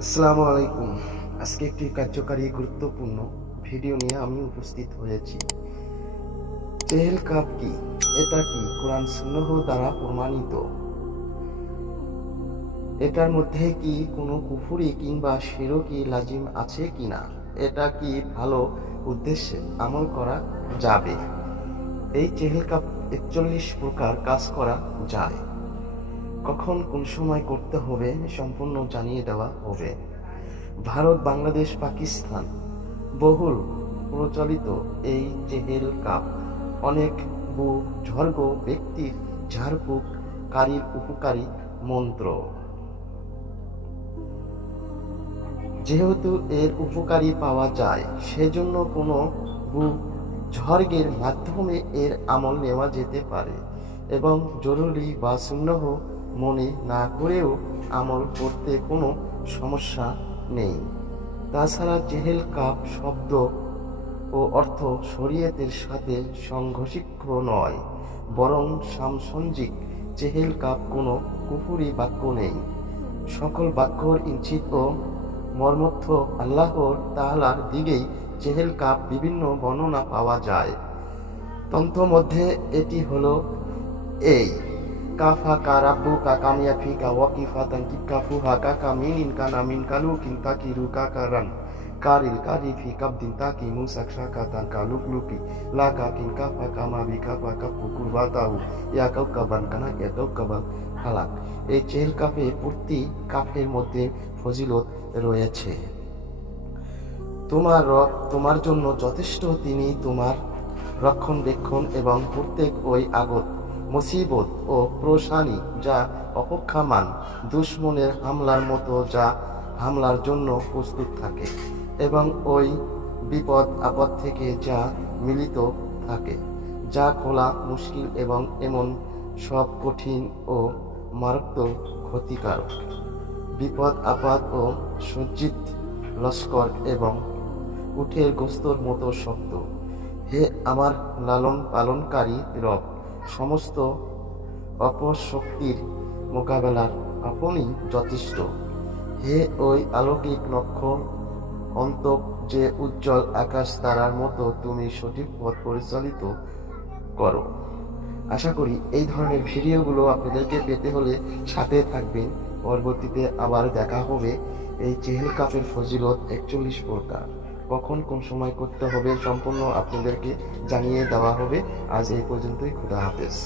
আসসালামু আলাইকুম। আজকে একটি কার্যকারী গুরুত্বপূর্ণ ভিডিও নিয়ে আমি উপস্থিত হয়েছি। চেহেল কাপ কি? এটা কি কোরআন সুন্নাহ দ্বারা প্রমাণিত? এটার মধ্যে কি কোনো কুফরি কিংবা শিরকি লাজিম আছে কিনা? এটা কি ভালো উদ্দেশ্যে আমল করা যাবে? এই চেহেল কাপ ৪১ প্রকার কাজ করা যায়। কখন কোন সময় করতে হবে সম্পূর্ণ জানিয়ে দেওয়া হবে। ভারত, বাংলাদেশ, পাকিস্তান বহুল প্রচলিত এই চেহেল কাপ অনেক বুজুর্গ ব্যক্তির ঝাড়ফুঁক কারীর উপকারী মন্ত্র। যেহেতু এর উপকারী পাওয়া যায়, সেজন্য কোনো বুজুর্গের মাধ্যমে এর আমল নেওয়া যেতে পারে এবং জরুরি বা সুন্নাহ মনে না করেও আমল করতে কোনো সমস্যা নেই। তাছাড়া চেহেল কাপ শব্দ ও অর্থ শরীয়তের সাথে সংঘর্ষিত নয়, বরং সামঞ্জস্যিক। চেহেল কাপ কোনো কুফরি বাক্য নেই। সকল বাক্যর ইঙ্গিত ও মর্মর্থ আল্লাহ তাআলার দিকেই। চেহেল কাপ বিভিন্ন বর্ণনা পাওয়া যায়। তন্ত্রমধ্যে এটি হলো এই কাফা কা রাব্বুকা কামিয়াফিকা ওয়াকিফাতান কিকাফুহা কাকা মিনিন কানা মিন কালু কিন্তা কিরু কাকারান কারিল কারিফি কাবদিন তাকি মুসাক শাকাতান কালুকলুকি লাকা কিন কাফা কামা বিকাফা কাফু কুরবাতাহু ইয়া কাউকাবান কানা ইয়া কাউকাবান হালাক। এই চেহেল কাপে প্রতি কাফের মধ্যে ফজিলত রয়েছে। তোমার জন্য যথেষ্ট। তিনি তোমার রক্ষণাবেক্ষণ এবং প্রত্যেক ওই আগত মুসিবত ও পেরেশানি যা অপেক্ষমাণ, দুশমনের হামলার মতো যা হামলার জন্য প্রস্তুত থাকে, এবং ওই বিপদ আপদ থেকে যা মিলিত থাকে, যা খোলা মুশকিল এবং এমন সব কঠিন ও মারাত্মক ক্ষতিকারক বিপদ আপদ ও সজ্জিত লস্কর এবং উটের গোস্তর মতো শক্ত। হে আমার লালন পালনকারী রব, সমস্ত অপশক্তির মোকাবেলার আপনি যথেষ্ট। হে ওই আলৌকিক নক্ষত্র অন্তক যে উজ্জ্বল আকাশ তারার মতো তুমি সঠিক পথ পরিচালিত করো। আশা করি এই ধরনের ভিডিওগুলো আপনাদেরকে পেতে হলে সাথে থাকবেন। পরবর্তীতে আবার দেখা হবে। এই চেহেল কাপের ফজিলত ৪১ প্রকার, কখন কোন সময় করতে হবে সম্পূর্ণ আপনাদেরকে জানিয়ে দেওয়া হবে। আজ এই পর্যন্তই। খোদা হাফেজ।